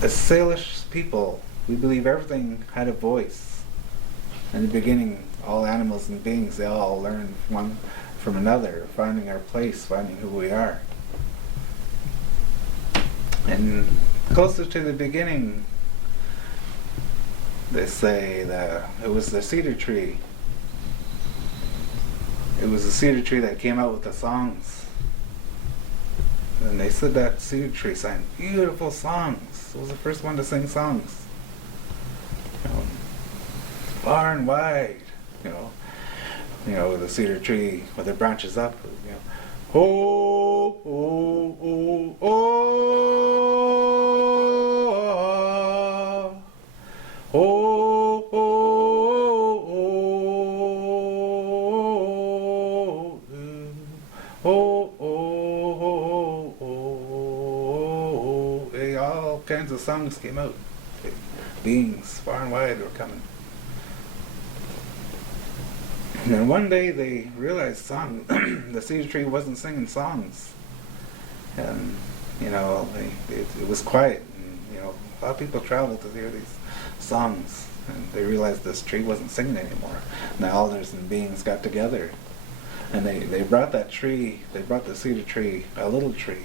As Salish people, we believe everything had a voice. In the beginning, all animals and beings, they all learn one from another, finding our place, finding who we are. And closer to the beginning, they say that it was the cedar tree. It was the cedar tree that came out with the songs. And they said that cedar tree sang beautiful songs. It was the first one to sing songs. Far and wide, the cedar tree with the branches up, oh, oh, oh, oh, oh, oh, oh, all kinds of songs came out. Beings far and wide were coming. And then one day they realized the cedar tree wasn't singing songs. And, it was quiet. And, a lot of people traveled to hear these songs. And they realized this tree wasn't singing anymore. And the elders and beings got together. And they brought the cedar tree, a little tree.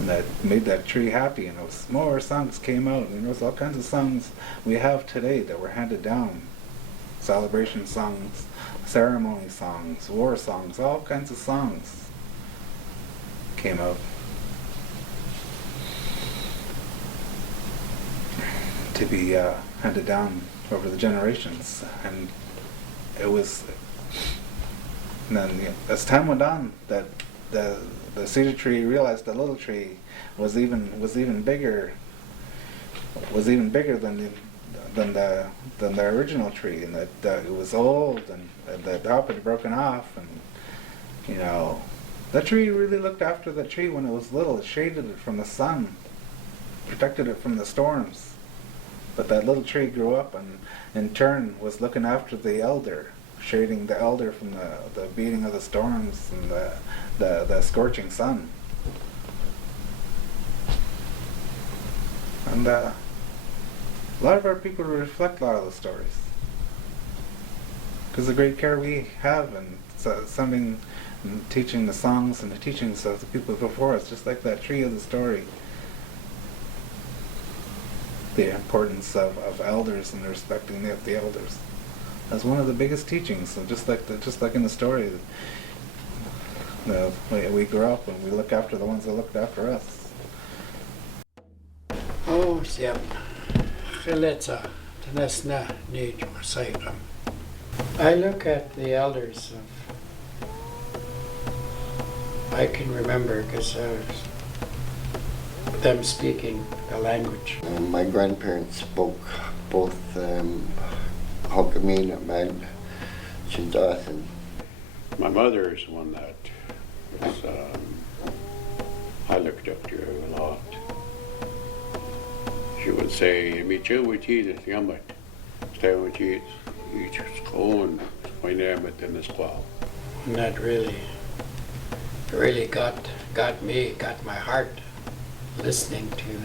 And that made that tree happy. And more songs came out. And there was all kinds of songs we have today that were handed down. Celebration songs, ceremony songs, war songs, all kinds of songs came out to be handed down over the generations. And it was, and then as time went on, that the cedar tree realized the little tree was even bigger than the original tree, and that it was old, and the top had broken off, and that tree really looked after the tree when it was little. It shaded it from the sun, protected it from the storms. But that little tree grew up and in turn was looking after the elder, shading the elder from the beating of the storms and the scorching sun. And a lot of our people reflect a lot of the stories, because the great care we have, and something and teaching the songs and the teachings of the people before us, just like that tree of the story. The importance of elders and respecting the elders. That's one of the biggest teachings. So just like in the story, we grow up and we look after the ones that looked after us. Oh, yep. Chileta, Tanesna, Nij, Tseycum. I look at the elders I can remember because them speaking the language. My grandparents spoke both Hokamina and Chindathan. My mother is one that was, I looked up to her a lot. She would say, "Michewiti the yamat, stewiti each school and in the squall." And that really got me, got my heart, listening to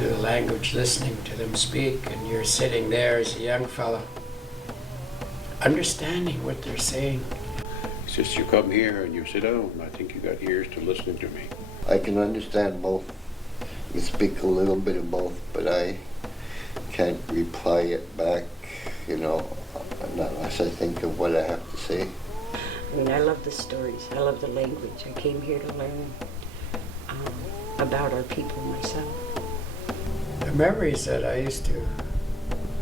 the language, listening to them speak, and you're sitting there as a young fellow, understanding what they're saying. He says, "You come here and you sit down. I think you got ears to listening to me." I can understand both. I speak a little bit of both, but I can't reply it back, not unless I think of what I have to say. I mean, I love the stories. I love the language. I came here to learn about our people myself. The memories that I used to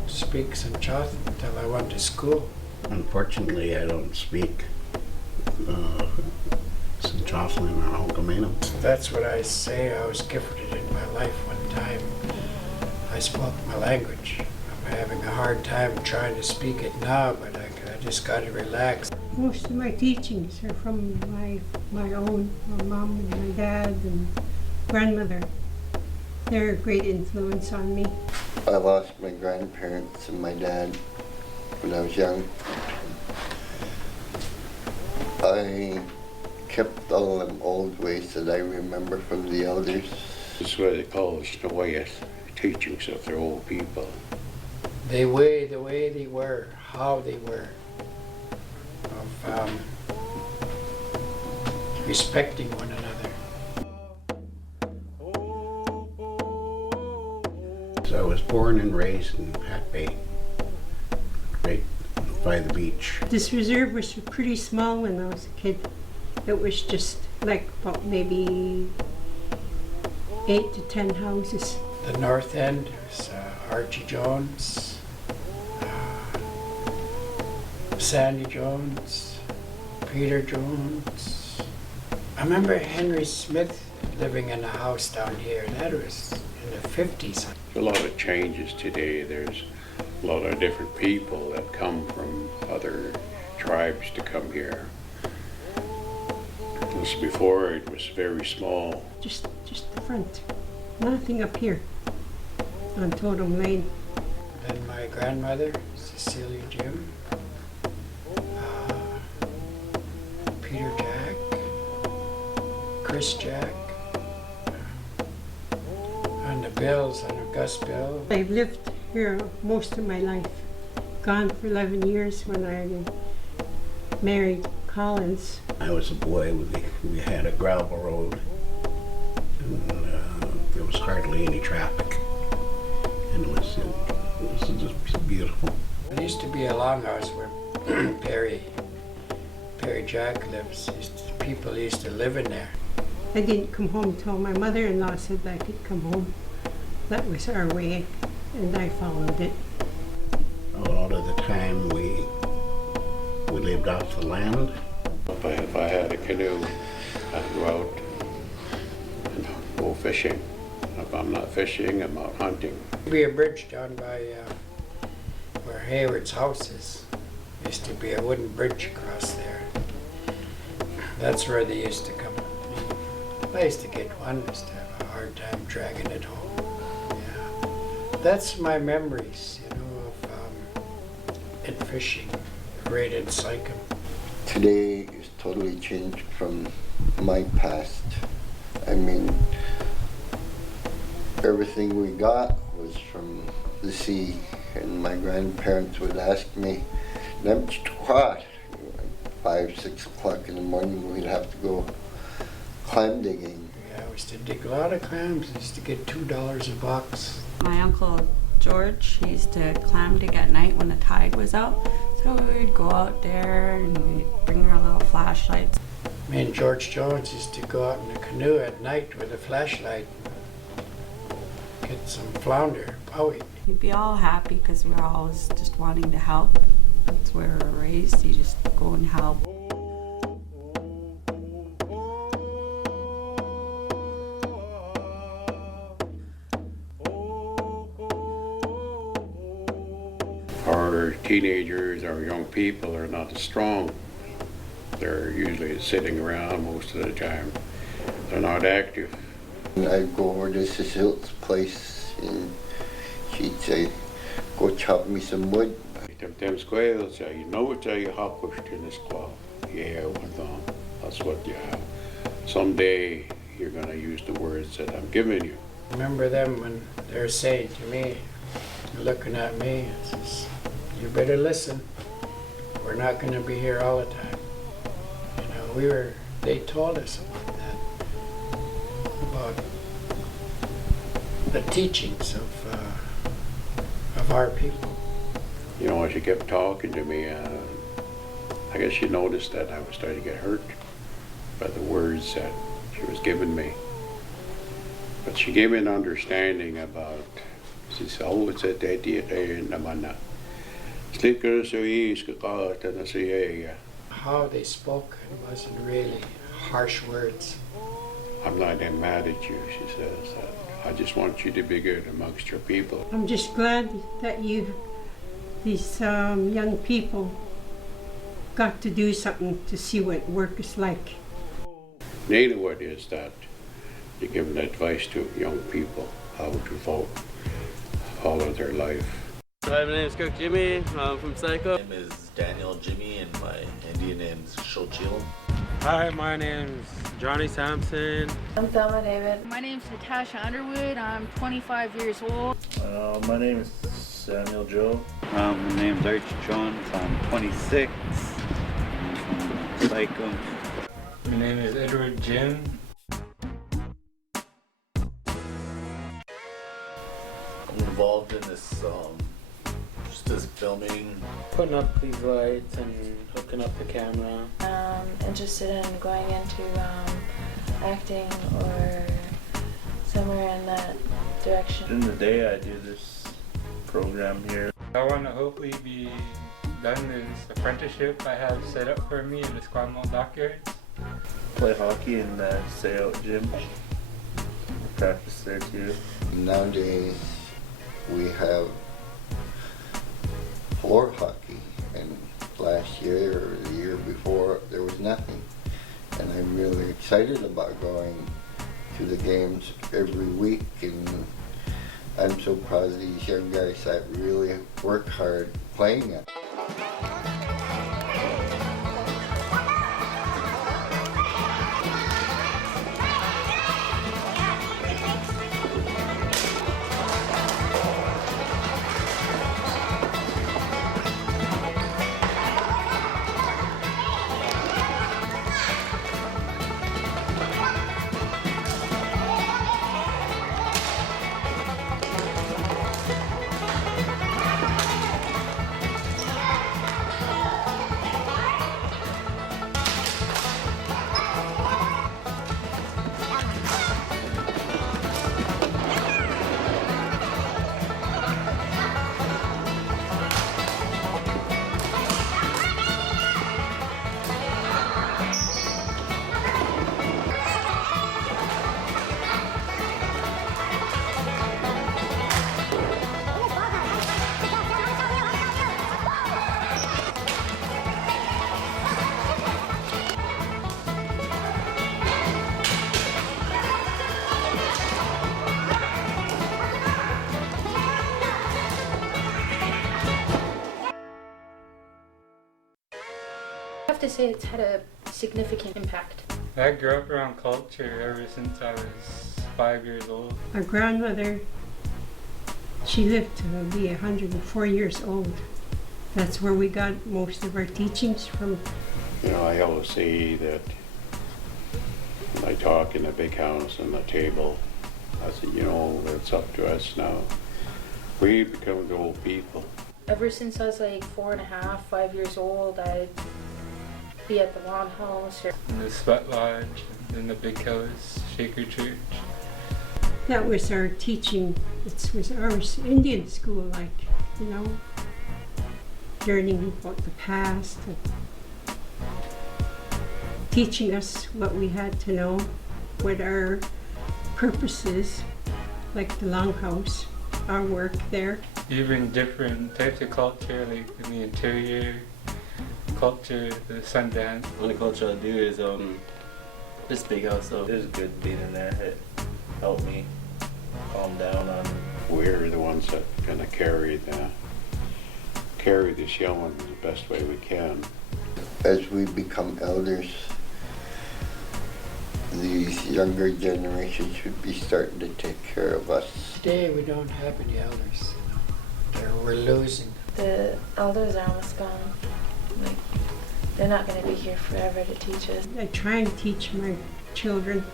speak Tseycum until I went to school. Unfortunately, I don't speak Tseycum or Hokamina. That's what I say. I was gifted in my life one time. I spoke my language. I'm having a hard time trying to speak it now, but I just got to relax. Most of my teachings are from my own, my mom and my dad and grandmother. They're a great influence on me. I lost my grandparents and my dad when I was young. I kept all them old ways that I remember from the elders. This is what they call the way teachings of their old people. The way they were, how they were, of respecting one another. So I was born and raised in Pat Bay, right by the beach. This reserve was pretty small when I was a kid. It was just like about maybe 8 to 10 houses. The north end was Archie Jones, Sandy Jones, Peter Jones. I remember Henry Smith living in a house down here, and that was in the 50s. There's a lot of changes today. There's a lot of different people that come from other tribes to come here. This before it was very small. Just the front. Nothing up here on Totem Lane. Then my grandmother, Cecilia Jim, Peter Jack, Chris Jack, and the Bills, and Gus Bill. I've lived here most of my life. Gone for 11 years when I married Collins. I was a boy, we had a gravel road, and there was hardly any traffic, and it was just beautiful. There used to be a longhouse where Perry Jack lives. People used to live in there. I didn't come home till my mother-in-law said I could come home. That was our way, and I followed it. A lot of the time we lived off the land. If I had a canoe, I'd go out and go fishing. If I'm not fishing, I'm out hunting. There'd be a bridge down by where Hayward's house is. There used to be a wooden bridge across there. That's where they used to come. I used to get one, used to have a hard time dragging it home. Yeah. That's my memories, of it fishing right in Tseycum. Today is totally changed from my past. I mean, everything we got was from the sea, and my grandparents would ask me, 5, 6 o'clock in the morning, we'd have to go clam digging. Yeah, we used to dig a lot of clams. We used to get $2 a box. My uncle George, he used to clam dig at night when the tide was out. So we'd go out there and we'd bring our little flashlights. Me and George Jones used to go out in a canoe at night with a flashlight, get some flounder, powie. We'd be all happy because we were always just wanting to help. That's where we were raised. You just go and help. Our teenagers, our young people are not as strong. They're usually sitting around most of the time. They're not active. And I'd go over to Cecile's place and she'd say, go chop me some wood. Them squails, you know what you have pushed in this club. Yeah, that's what you have. Someday you're going to use the words that I'm giving you. Remember them when they're saying to me, looking at me, it says, you better listen. We're not going to be here all the time. You know, they told us about that, about the teachings of our people. You know, as she kept talking to me, I guess she noticed that I was starting to get hurt by the words that she was giving me. But she gave me an understanding about, she said, oh, it's a daddy naman na. Tseycum Stories, how they spoke, it wasn't really harsh words. I'm not even mad at you, she says. I just want you to be good amongst your people. I'm just glad that these young people got to do something to see what work is like. Native what is that you give an advice to young people how to follow their life. Hi, my name is Cook Jimmy. I'm from Tseycum. My name is Daniel Jimmy and my Indian name is Shochil. Hi, my name's Johnny Sampson. I'm Thelma David. My name's Natasha Underwood. I'm 25 years old. My name is Samuel Joe. My name's Archie Jones. I'm 26. I'm from Tseycum. My name is Edward Jim. I'm involved in this filming. Putting up these lights and hooking up the camera. Interested in going into acting or somewhere in that direction. During the day I do this program here. I want to hopefully be done this apprenticeship I have set up for me in the Squamble Dockyards. Play hockey in the Sail Gym. Practice there too. Nowadays we have floor hockey, and last year or the year before there was nothing. And I'm really excited about going to the games every week, and I'm so proud of these young guys that really work hard playing it. I have to say it's had a significant impact. I grew up around culture ever since I was 5 years old. Our grandmother, she lived to be 104 years old. That's where we got most of our teachings from. You know, I always say that when I talk in the big house and the table, I said, you know, it's up to us now. We become the old people. Ever since I was like 4.5, 5 years old, I'd be at the lawn house or in the sweat lodge, and in the big house, Shaker Church. That was our teaching. It was our Indian school, like, you know, learning about the past and teaching us what we had to know, what our purpose is, like the longhouse, our work there. Even different types of culture, like in the interior culture, the Sundance. Only culture I do is this big house, so it was good being in there. It helped me calm down on. We're the ones that gonna carry this young one the best way we can. As we become elders, these younger generations should be starting to take care of us. Today we don't have any elders. We're losing. The elders are almost gone. Like, they're not going to be here forever to teach us. I try and teach my children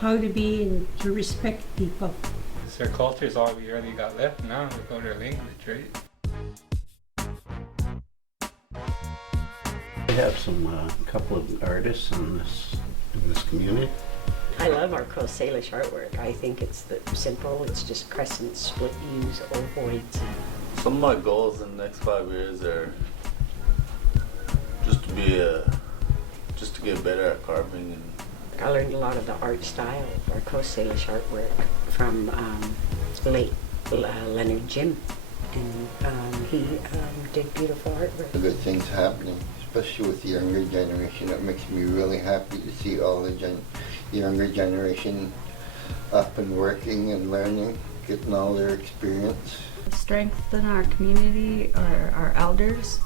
how to be and to respect people. Their culture is all we really got left now without our language, right? We have some couple of artists in this community. I love our Coast Salish artwork. I think it's simple. It's just crescents, split U's, ovoids. Some of my goals in the next 5 years are just to get better at carving. And I learned a lot of the art style of our Coast Salish artwork from late Leonard Jim, and he did beautiful artwork. Good things happening, especially with the younger generation. It makes me really happy to see all the younger generation up and working and learning, getting all their experience. The strength in our community are our elders.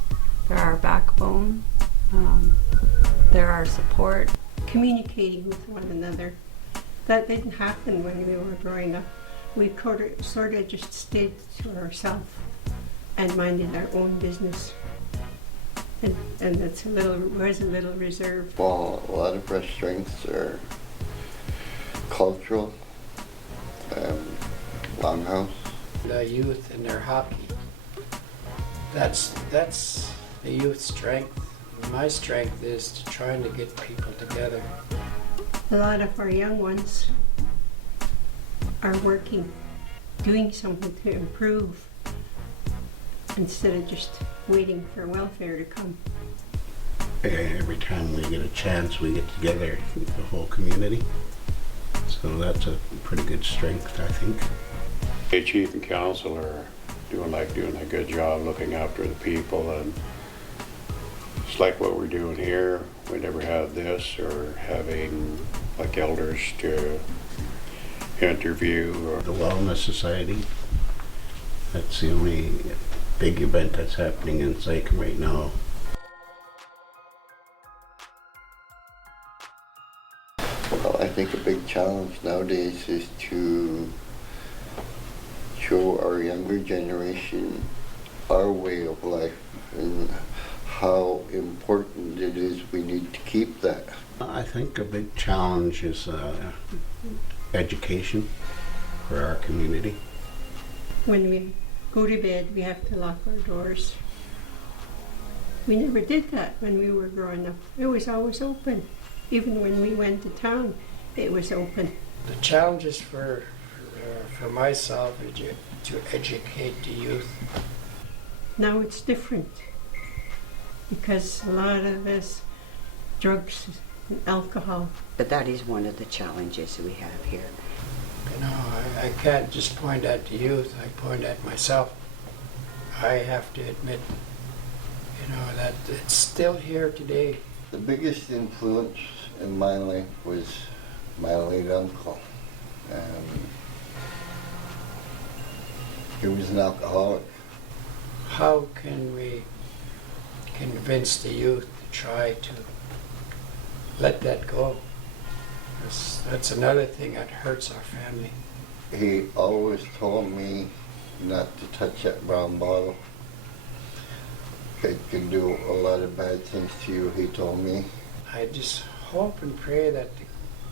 They're our backbone. They're our support. Communicating with one another. That didn't happen when we were growing up. We sort of just stayed to ourselves and minded our own business. And that's was a little reserved. Well, a lot of our strengths are cultural, longhouse. The youth and their hockey. That's the youth's strength. My strength is to trying to get people together. A lot of our young ones are working, doing something to improve instead of just waiting for welfare to come. Every time we get a chance, we get together, the whole community. So that's a pretty good strength, I think. The chief and council are doing a good job looking after the people, and it's like what we're doing here. We never had this, or having like elders to interview. Or the Wellness Society. That's the only big event that's happening in Tseycum right now. Well, I think a big challenge nowadays is to show our younger generation our way of life and how important it is we need to keep that. I think a big challenge is education for our community. When we go to bed, we have to lock our doors. We never did that when we were growing up. It was always open. Even when we went to town, it was open. The challenges for myself is to educate the youth. Now it's different because a lot of us, drugs and alcohol. But that is one of the challenges we have here. You know, I can't just point at the youth, I point at myself. I have to admit, you know, that it's still here today. The biggest influence in my life was my late uncle. He was an alcoholic. How can we convince the youth to try to let that go? That's another thing that hurts our family. He always told me not to touch that brown bottle. it can do a lot of bad things to you, he told me. I just hope and pray that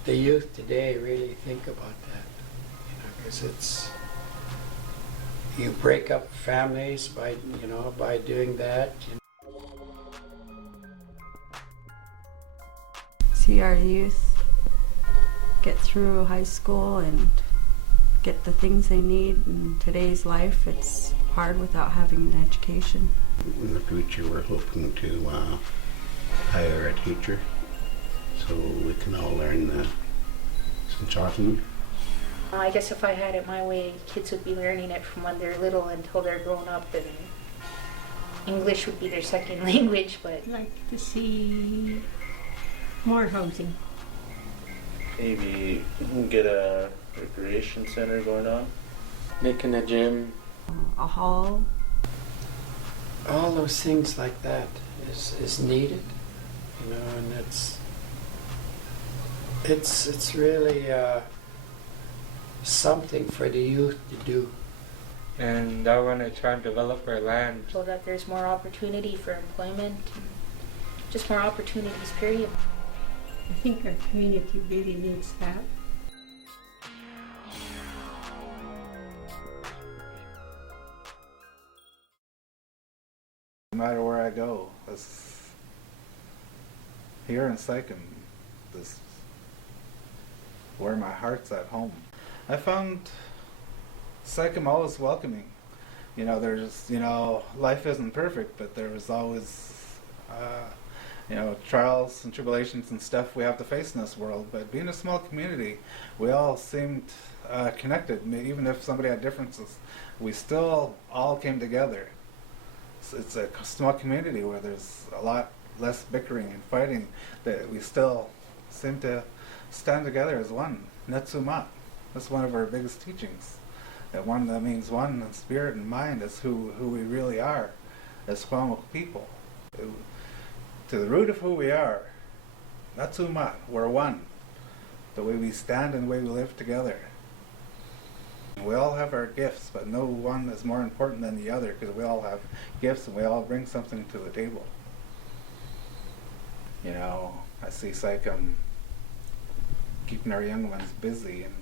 the youth today really think about that, because it's, you break up families by, by doing that. See our youth get through high school and get the things they need in today's life. It's hard without having an education. In the future, we're hoping to hire a teacher so we can all learn Tseycum. I guess if I had it my way, kids would be learning it from when they're little until they're grown up, and English would be their second language. But I'd like to see more housing. Maybe get a recreation center going on. Making a gym. A hall. All those things like that is needed, and it's really something for the youth to do. And I want to try and develop our land. so that there's more opportunity for employment, and just more opportunities, period. I think our community really needs that. No matter where I go, here in Tseycum, this where my heart's at home. I found Tseycum always welcoming. There's, life isn't perfect, but there was always, trials and tribulations and stuff we have to face in this world. But being a small community, we all seemed connected. Even if somebody had differences, we still all came together. It's a small community where there's a lot less bickering and fighting, that we still seem to stand together as one. Netsuma. That's one of our biggest teachings. That means one in spirit and mind is who we really are as Kwamok people. To the root of who we are, Netsuma, we're one. The way we stand and the way we live together. We all have our gifts, but no one is more important than the other, because we all have gifts and we all bring something to the table. I see Tseycum keeping our young ones busy and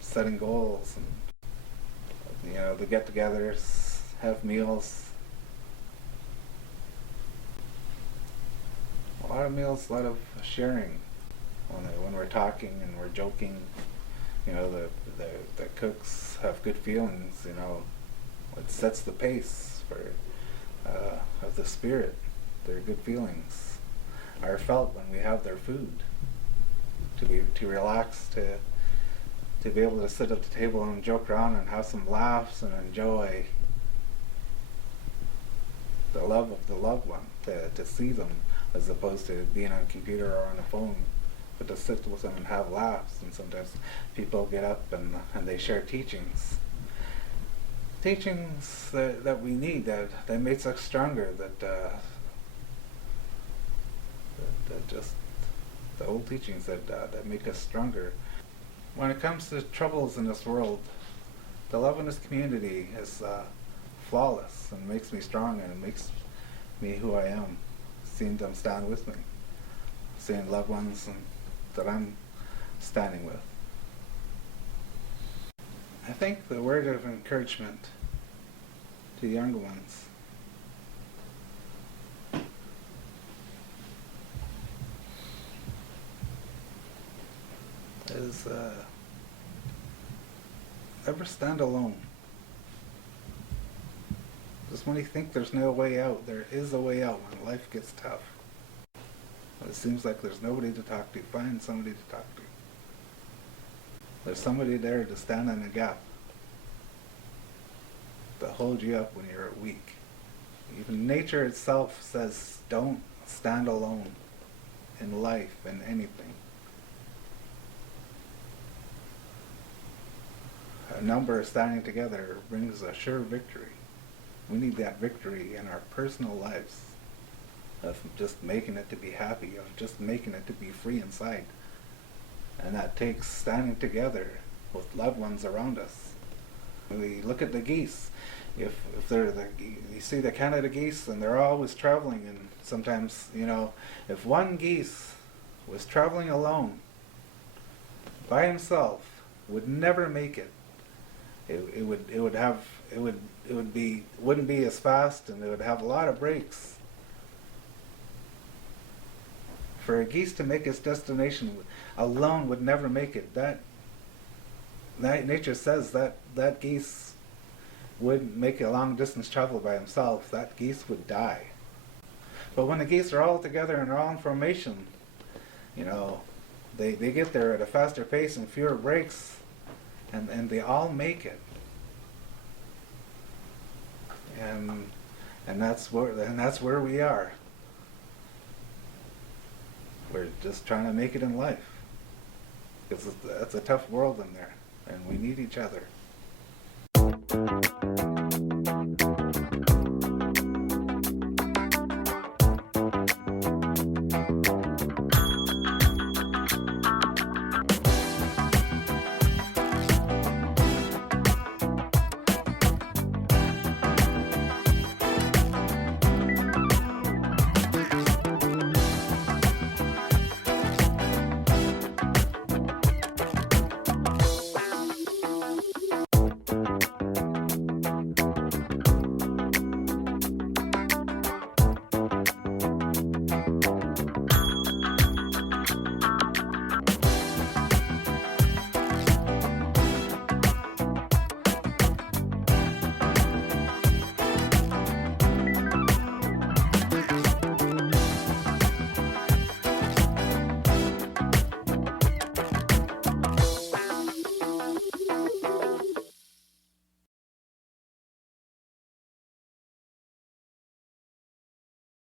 setting goals, and the get-togethers, have meals. A lot of meals, a lot of sharing when we're talking and we're joking. The cooks have good feelings. It sets the pace for of the spirit. Their good feelings are felt when we have their food. To relax, to be able to sit at the table and joke around and have some laughs and enjoy the love of the loved one. To see them as opposed to being on a computer or on a phone. But to sit with them and have laughs. And sometimes people get up and they share teachings that we need, that makes us stronger, that just the old teachings that make us stronger. When it comes to troubles in this world, the love in this community is flawless and makes me strong, and it makes me who I am. Seeing them stand with me, seeing loved ones that I'm standing with. I think the word of encouragement to the younger ones is never stand alone. Just when you think there's no way out, there is a way out when life gets tough. When it seems like there's nobody to talk to, find somebody to talk to. There's somebody there to stand in the gap, to hold you up when you're weak. Even nature itself says, don't stand alone in life and anything. A number standing together brings a sure victory. We need that victory in our personal lives, of just making it to be happy, of just making it to be free inside. And that takes standing together with loved ones around us. We look at the geese. If they're you see the Canada geese, and they're always traveling, and sometimes, you know, if one geese was traveling alone by himself, would never make it. It wouldn't be as fast, and it would have a lot of breaks. For a geese to make its destination alone would never make it. That nature says that geese wouldn't make a long distance travel by himself. That geese would die. But when the geese are all together and they're all in formation, you know, they get there at a faster pace and fewer breaks, and they all make it. And that's where we are. We're just trying to make it in life, because that's a tough world in there, and we need each other.